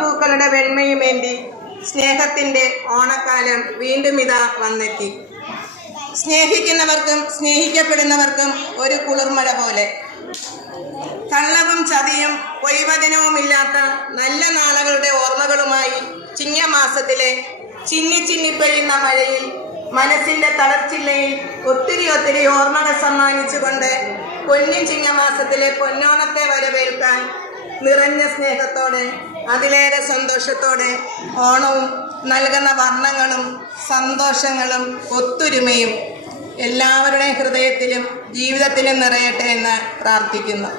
പൂക്കളുടെ വെണ്മയുമേന്തി സ്നേഹത്തിൻ്റെ ഓണക്കാലം വീണ്ടും ഇതാ വന്നെത്തി. സ്നേഹിക്കുന്നവർക്കും സ്നേഹിക്കപ്പെടുന്നവർക്കും ഒരു കുളിർമഴ പോലെ. കള്ളവും ചതിയും പൊയ്വചനവുമില്ലാത്ത നല്ല നാളുകളുടെ ഓർമ്മകളുമായി ചിങ്ങമാസത്തിലെ ചിന്നിപ്പെയ്യുന്ന മഴയിൽ മനസ്സിൻ്റെ തളർച്ചില്ലയിൽ ഒത്തിരി ഓർമ്മകൾ സമ്മാനിച്ചുകൊണ്ട് പൊന്നിൻ ചിങ്ങമാസത്തിലെ പൊന്നോണത്തെ വരവേൽക്കാൻ നിറഞ്ഞ സ്നേഹത്തോടെ അതിലേറെ സന്തോഷത്തോടെ ഓണവും നൽകുന്ന വർണ്ണങ്ങളും സന്തോഷങ്ങളും ഒത്തൊരുമയും എല്ലാവരുടെയും ഹൃദയത്തിലും ജീവിതത്തിലും നിറയട്ടെ എന്ന് പ്രാർത്ഥിക്കുന്നു.